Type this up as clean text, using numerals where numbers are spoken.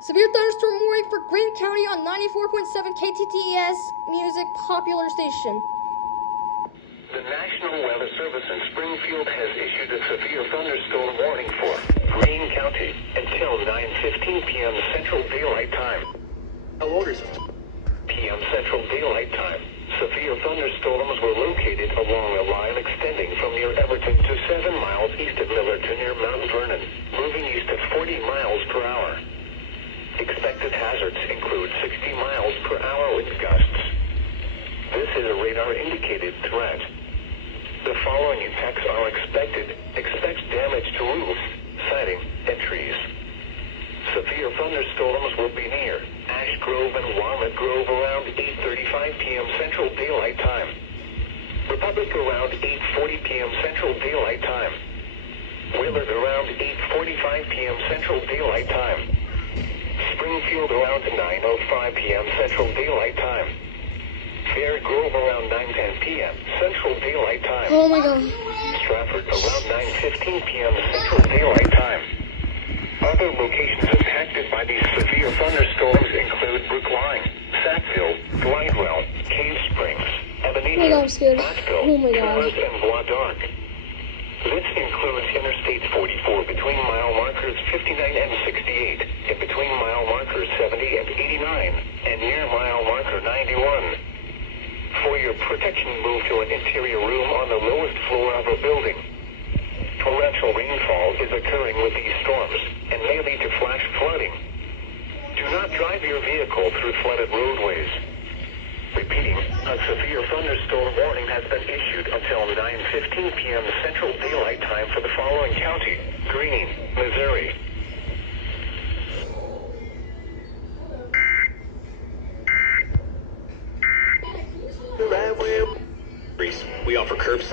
Severe thunderstorm warning for Greene County on 94.7 KTTS Music Popular Station. The National Weather Service in Springfield has issued a severe thunderstorm warning for Greene County until 9:15 p.m. Central Daylight Time. Orders. p.m. Central Daylight Time. Severe thunderstorms were located along a line extending from near Everton to 7 miles east of Miller to near Mount Vernon, moving east at 40 miles per hour. Expected hazards include 60 miles per hour wind gusts. This is a radar-indicated threat. The following impacts are expected. Expect damage to roofs, siding, and trees. Severe thunderstorms will be near Ash Grove and Walnut Grove around 8:35 p.m. Central Daylight Time. Republic around 8:40 p.m. Central Daylight Time. Willard around 8:45 p.m. Central Daylight Time. Springfield around 9:05 p.m. Central Daylight Time. Fair Grove around 9:10 p.m. Central Daylight Time. Oh my god. Stratford around 9:15 p.m. Central Daylight Time. Other locations impacted by these severe thunderstorms include Brookline, Sackville, Glidewell, Cave Springs, Oh my god, Ebenezer, I'm scared. Mattville, Oh my god. Torres, and Bois d'Arc. This includes Interstate 44 between mile markers 59 and 68, and between mile markers 70 and 89, and near mile marker 91. For your protection, move to an interior room on the lowest floor of a building. Torrential rainfall is occurring with these storms and may lead to flash flooding. Do not drive your vehicle through flooded roadways. Repeating, a severe thunderstorm warning has been issued until 9:15 p.m. Central Daylight Time for the following county: Greene, Missouri. We offer curbside